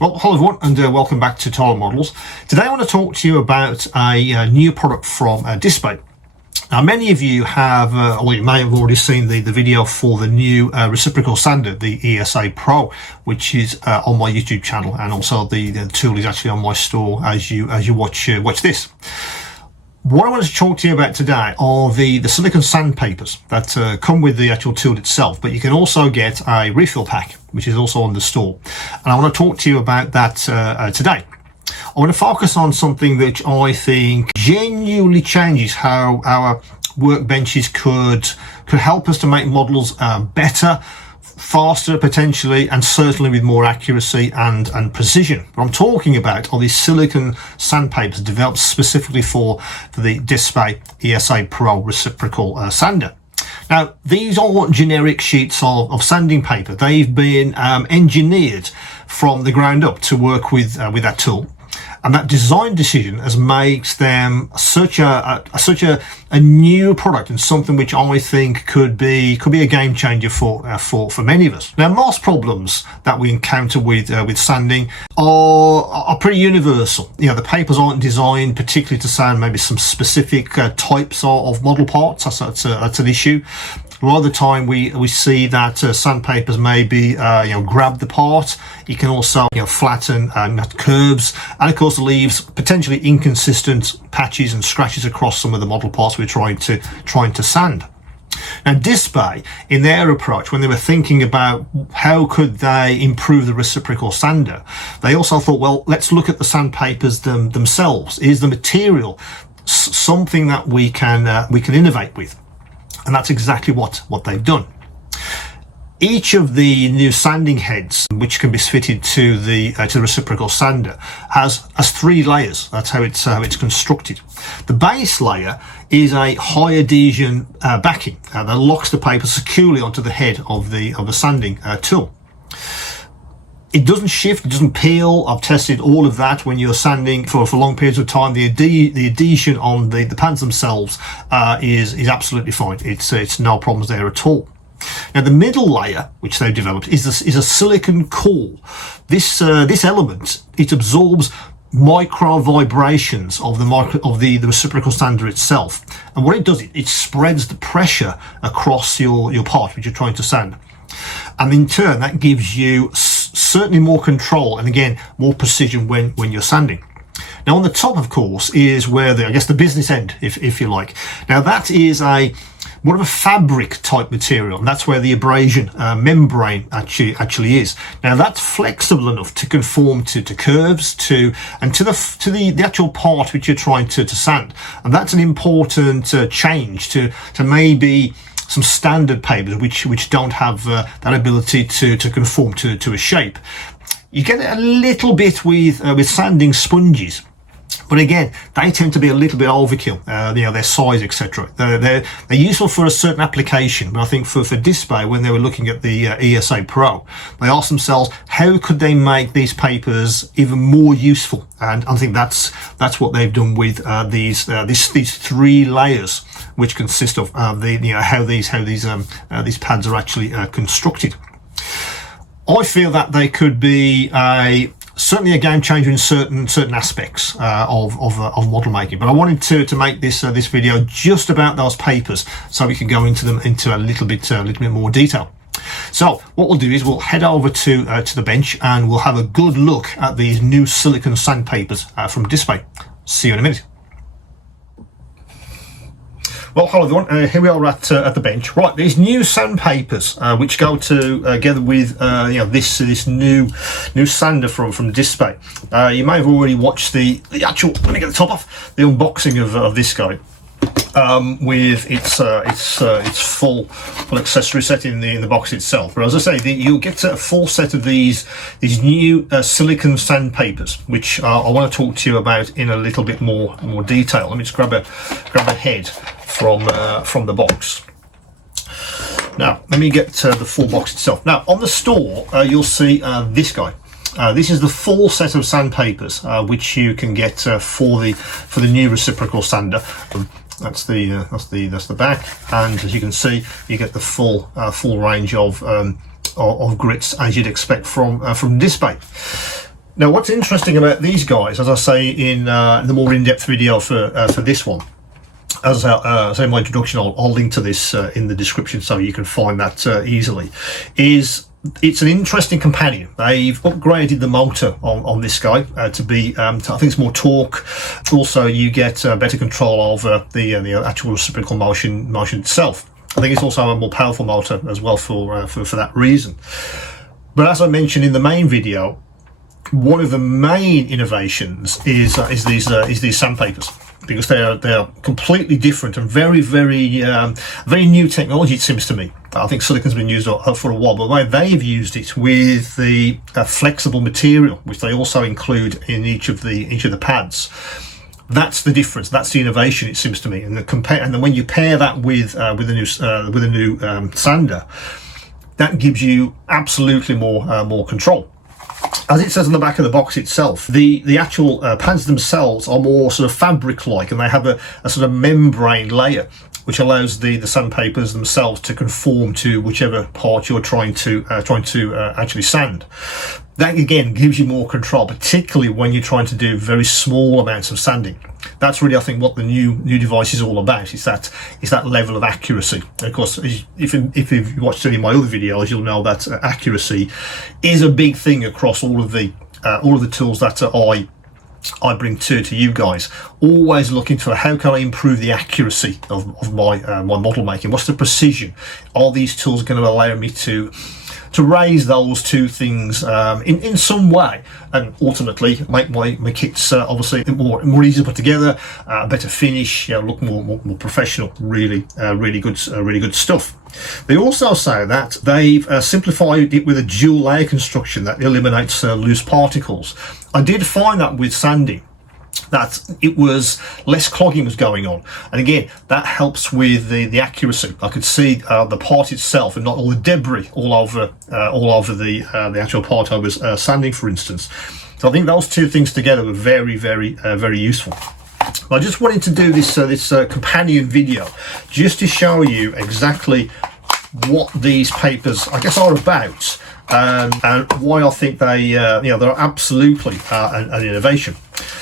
Well, hello everyone, and welcome back to Tile Models. Today I want to talk to you about a new product from Dspaie. Now, many of you have, or you may have already seen the video for the new reciprocal sander, the ESA-Pro, which is on my YouTube channel, and also the tool is actually on my store as you watch this. What I want to talk to you about today are the silicone sandpapers that come with the actual tool itself, but you can also get a refill pack, which is also on the store. And I want to talk to you about that today. I want to focus on something which I think genuinely changes how our workbenches could help us to make models better, faster potentially, and certainly with more accuracy and precision. What I'm talking about are these silicone sandpapers developed specifically for the Dspaie ESA-Pro reciprocal sander. Now, these aren't generic sheets of sanding paper. They've been engineered from the ground up to work with that tool. And that design decision has made them such a new product, and something which I think could be a game changer for many of us. Now, most problems that we encounter with sanding are pretty universal. You know, the papers aren't designed particularly to sand maybe some specific types of model parts. That's an issue. A lot of the time we see that sandpapers maybe grab the part. You can also flatten curves, and of course leaves potentially inconsistent patches and scratches across some of the model parts we're trying to sand. Now, Dspaie, in their approach, when they were thinking about how could they improve the reciprocal sander, they also thought, well, let's look at the sandpapers themselves. Is the material something that we can innovate with? And that's exactly what they've done. Each of the new sanding heads, which can be fitted to the reciprocal sander, has 3 layers. That's how it's constructed. The base layer is a high adhesion backing that locks the paper securely onto the head of the sanding tool. It doesn't shift, it doesn't peel. I've tested all of that when you're sanding for long periods of time. The adhesion on the pads themselves is absolutely fine. It's no problems there at all. Now, the middle layer, which they've developed, is a silicon core. This element, it absorbs micro vibrations of the reciprocal sander itself, and what it does, it spreads the pressure across your part which you're trying to sand, and in turn that gives you certainly more control and again more precision when you're sanding. Now, on the top, of course, is where the business end, if you like. Now, that is more of a fabric type material, and that's where the abrasion membrane actually is. Now, that's flexible enough to conform to curves and to the actual part which you're trying to sand, and that's an important change to maybe some standard papers which don't have that ability to conform to a shape. You get it a little bit with sanding sponges, but again, they tend to be a little bit overkill. Their size, etc. They're useful for a certain application, but I think for Dspaie, when they were looking at the ESA-Pro, they asked themselves, how could they make these papers even more useful? And I think that's what they've done with these 3 layers, which consist of how these pads are actually constructed. I feel that they could be certainly a game changer in certain aspects of model making, but I wanted to make this video just about those papers so we can go into them into a little bit more detail. So what we'll do is we'll head over to the bench and we'll have a good look at these new silicone sandpapers from Dspaie. See you in a minute. Well, hello everyone. Here we are at the bench. Right, these new sandpapers, which go together with this new sander from Dspaie. You may have already watched the actual. Let me get the top off. The unboxing of this guy. With its full accessory set in the box itself. But as I say, you'll get a full set of these new silicone sandpapers, which I want to talk to you about in a little bit more detail. Let me just grab a head from the box. Now, let me get the full box itself. Now, on the store, you'll see this guy. This is the full set of sandpapers which you can get for the new reciprocal sander. That's the back, and as you can see, you get the full range of grits as you'd expect from Dspaie. Now, what's interesting about these guys, as I say in the more in-depth video for this one, as I say in my introduction, I'll link to this in the description so you can find that easily, is it's an interesting companion. They've upgraded the motor on this guy to be, I think it's more torque. Also, you get better control over the actual reciprocal motion itself. I think it's also a more powerful motor as well for that reason. But as I mentioned in the main video, one of the main innovations is these sandpapers, because they are completely different and very new technology, it seems to me. I think silicon's been used for a while, but the way they've used it with the flexible material, which they also include in each of the pads, that's the difference. That's the innovation, it seems to me. And then when you pair that with a new sander, that gives you absolutely more control. As it says on the back of the box itself, the actual pads themselves are more sort of fabric-like, and they have a sort of membrane layer, which allows the sandpapers themselves to conform to whichever part you're trying to actually sand. That again gives you more control, particularly when you're trying to do very small amounts of sanding. That's really, I think, what the new device is all about. It's that level of accuracy. And of course, if you've watched any of my other videos, you'll know that accuracy is a big thing across all of the tools that I bring to you guys. Always looking for how can I improve the accuracy of my model making. What's the precision? Are these tools going to allow me to raise those two things in some way, and ultimately make my kits obviously more easy to put together, better finish, look more professional. Really good stuff. They also say that they've simplified it with a dual layer construction that eliminates loose particles. I did find that with sanding, that it was less clogging was going on, and again that helps with the accuracy. I could see the part itself and not all the debris all over the actual part I was sanding, for instance. So I think those two things together were very useful. I just wanted to do this companion video just to show you exactly what these papers, I guess, are about, and why I think they're absolutely an innovation.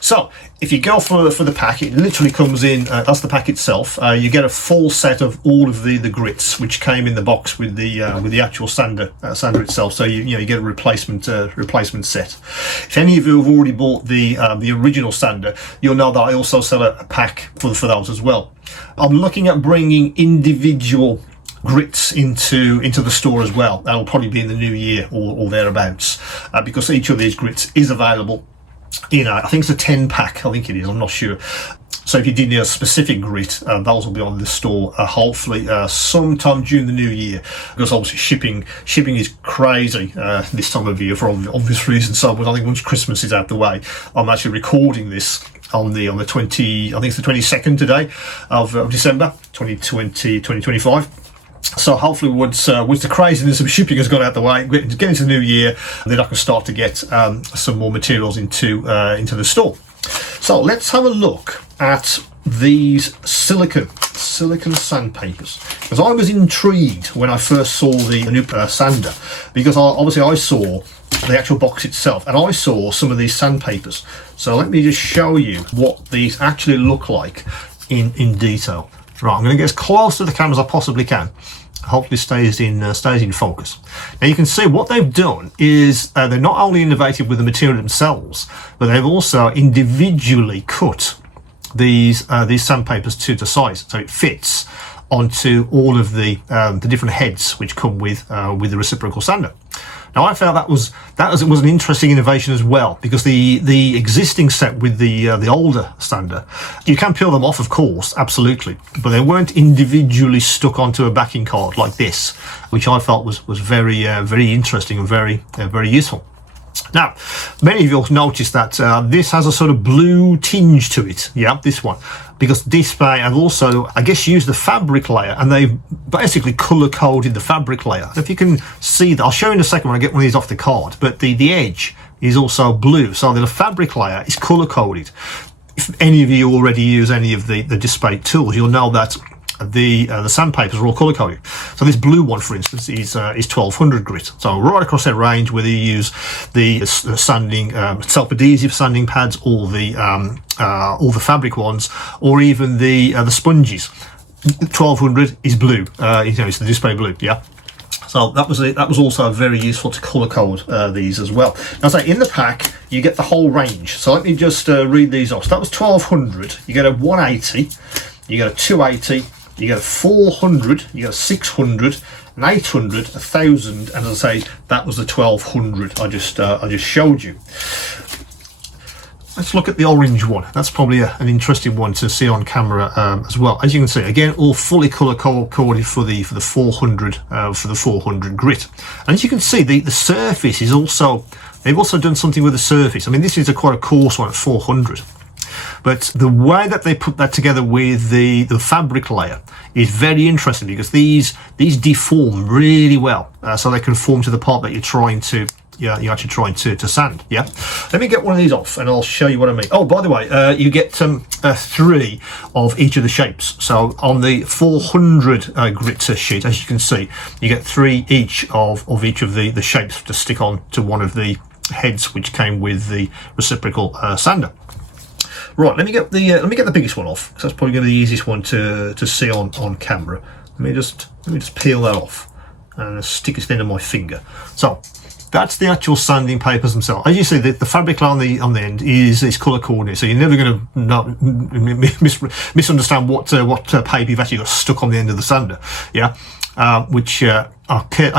So if you go for the pack, it literally comes in, that's the pack itself. You get a full set of all of the grits, which came in the box with the actual sander itself. So you get a replacement set. If any of you have already bought the original sander, you'll know that I also sell a pack for those as well. I'm looking at bringing individual grits into the store as well. That'll probably be in the new year or thereabouts, because each of these grits is available. I think it's a 10 pack, I think it is, I'm not sure. So if you did need a specific grit, those will be on the store hopefully sometime during the new year, because obviously shipping is crazy this time of year for obvious reasons. So I think once Christmas is out the way, I'm actually recording this on the 20, I think it's the 22nd today of December 2025. So hopefully once the craziness of shipping has gone out the way, get into the new year, then I can start to get some more materials into the store. So let's have a look at these silicon sandpapers, because I was intrigued when I first saw the new sander, because obviously I saw the actual box itself and I saw some of these sandpapers. So let me just show you what these actually look like in detail. Right, I'm going to get as close to the camera as I possibly can. Hopefully stays in focus. Now you can see what they've done is they're not only innovative with the material themselves, but they've also individually cut these sandpapers to size, so it fits onto all of the different heads which come with the reciprocal sander. Now I felt that was an interesting innovation as well, because the existing set with the older sander, you can peel them off, of course, absolutely, but they weren't individually stuck onto a backing card like this, which I felt was very interesting and very useful. Now, many of you will notice that this has a sort of blue tinge to it. Yeah, this one. Because Dspaie have also, I guess, used the fabric layer, and they've basically color-coded the fabric layer. If you can see that, I'll show you in a second when I get one of these off the card, but the edge is also blue, so the fabric layer is color-coded. If any of you already use any of the Dspaie tools, you'll know that the sandpapers are all color-coded. So So this blue one, for instance, is 1200 grit. So right across that range, whether you use the sanding self-adhesive sanding pads, or the fabric ones, or even the sponges, 1200 is blue. It's the Dspaie blue. Yeah. So that was also very useful to colour code these as well. Now, so in the pack you get the whole range. So let me just read these off. So that was 1200. You get a 180, you get a 280, you get a 400, you get a 600, an 800, 1000, and as I say, that was the 1200 I just showed you. Let's look at the orange one. That's probably an interesting one to see on camera as well. As you can see, again, all fully colour coded for the 400 grit. And as you can see, the surface is also, they've also done something with the surface. I mean, this is quite a coarse one at 400, but the way that they put that together with the fabric layer is very interesting, because these deform really well, so they conform to the part that you're trying to. Yeah, you're actually trying to sand. Yeah, let me get one of these off and I'll show you what I mean. Oh, by the way, you get 3 of each of the shapes. So on the 400 grit sheet, as you can see, you get 3 each of each of the shapes to stick on to one of the heads which came with the reciprocal sander. Right, let me get the biggest one off, because that's probably going to be the easiest one to see on camera. Let me just peel that off and stick it to the end of my finger. So that's the actual sanding papers themselves. As you see, the fabric on the end is colour coordinated, so you're never going to misunderstand what paper you've actually got stuck on the end of the sander. Yeah, which I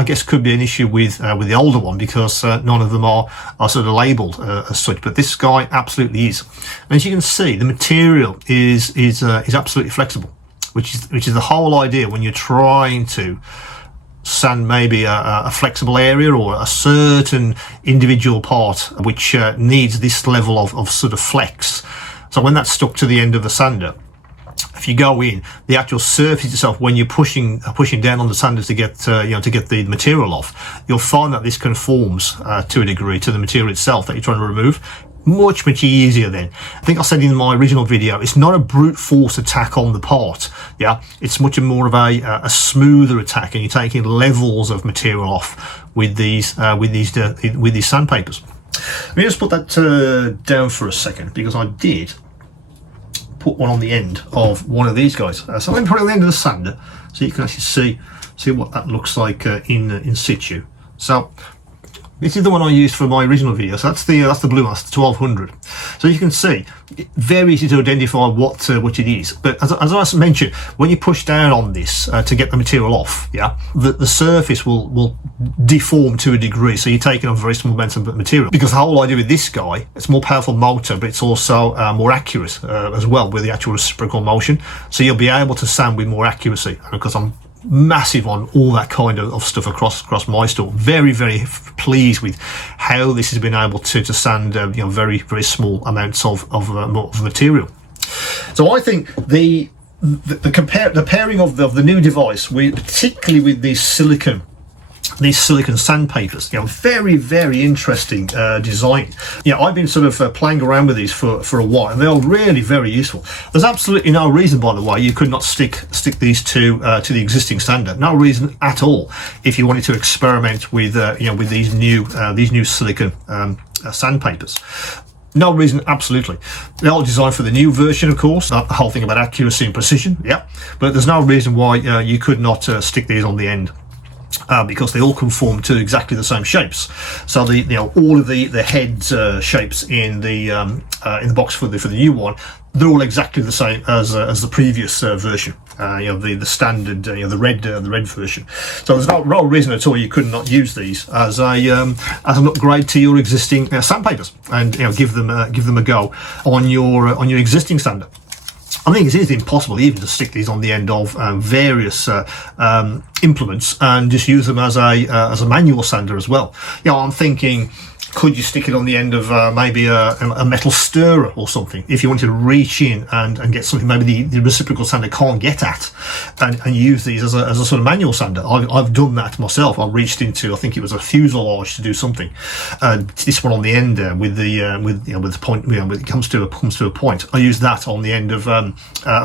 guess could be an issue with the older one, because none of them are sort of labelled as such. But this guy absolutely is. And as you can see, the material is absolutely flexible, which is the whole idea when you're trying to sand maybe a flexible area or a certain individual part which needs this level of sort of flex. So when that's stuck to the end of the sander, if you go in, the actual surface itself, when you're pushing down on the sander to get the material off, you'll find that this conforms to a degree to the material itself that you're trying to remove. Much easier then. I think I said in my original video, it's not a brute force attack on the part. Yeah, it's much more of a smoother attack, and you're taking levels of material off with these sandpapers. Let me just put that down for a second, because I did put one on the end of one of these guys. So let me put it on the end of the sander so you can actually see what that looks like in situ. So this is the one I used for my original video. So that's the blue one, that's the 1200. So you can see, very easy to identify what it is. But as I mentioned, when you push down on this to get the material off, yeah, the surface will deform to a degree. So you're taking on very small amounts of material. Because the whole idea with this guy, it's a more powerful motor, but it's also more accurate as well with the actual reciprocal motion. So you'll be able to sand with more accuracy. Because I'm massive on all that kind of stuff across my store. Very pleased with how this has been able to sand very small amounts of material. So I think the pairing of the new device, particularly with these silicon sandpapers, very interesting design. I've been sort of playing around with these for a while, and they are really very useful. There's absolutely no reason, by the way, you could not stick these to the existing sander. No reason at all if you wanted to experiment with these new silicon sandpapers. No reason, absolutely. They're all designed for the new version, of course. The whole thing about accuracy and precision, yeah. But there's no reason why you could not stick these on the end. Because they all conform to exactly the same shapes. So all of the head shapes in the box for the new one, they're all exactly the same as the previous version. The standard, the red version. So there's no reason at all you could not use these as an upgrade to your existing sandpapers, and give them a go on your existing sander. I think it is impossible even to stick these on the end of various implements and just use them as a manual sander as well. I'm thinking, could you stick it on the end of maybe a metal stirrer or something, if you wanted to reach in and get something maybe the reciprocal sander can't get at, and use these as a sort of manual sander. I've done that myself. I reached into, I think it was a fuselage to do something. This one on the end with the point, when it comes to a point, I use that on the end of a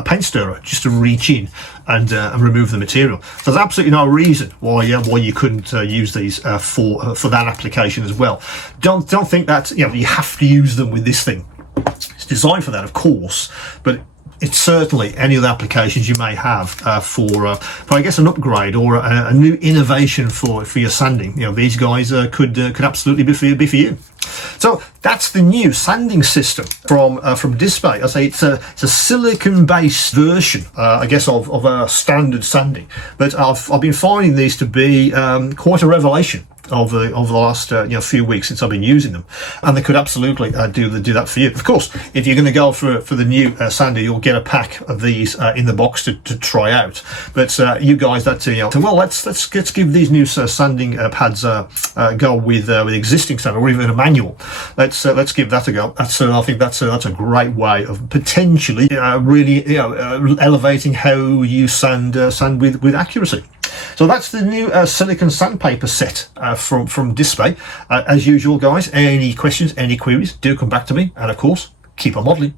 paint stirrer just to reach in and remove the material. So there's absolutely no reason why you couldn't use these for that application as well. Don't think that you have to use them with this thing. It's designed for that, of course, but it's certainly any other applications you may have for I guess an upgrade or a new innovation for your sanding. These guys could absolutely be for you. So that's the new sanding system from Dspaie. I say it's a silicon-based version, I guess, of a standard sanding. But I've been finding these to be quite a revelation over the last few weeks since I've been using them, and they could absolutely do that for you. Of course, if you're going to go for the new sander, you'll get a pack of these in the box to try out. But you guys that well, let's give these new sanding pads a go with existing sander or even a manual. Let's give that a go. I think that's a great way of potentially really elevating how you sand with accuracy. So that's the new silicon sandpaper set from Dspaie. As usual, guys, any questions, any queries, do come back to me. And of course, keep on modeling.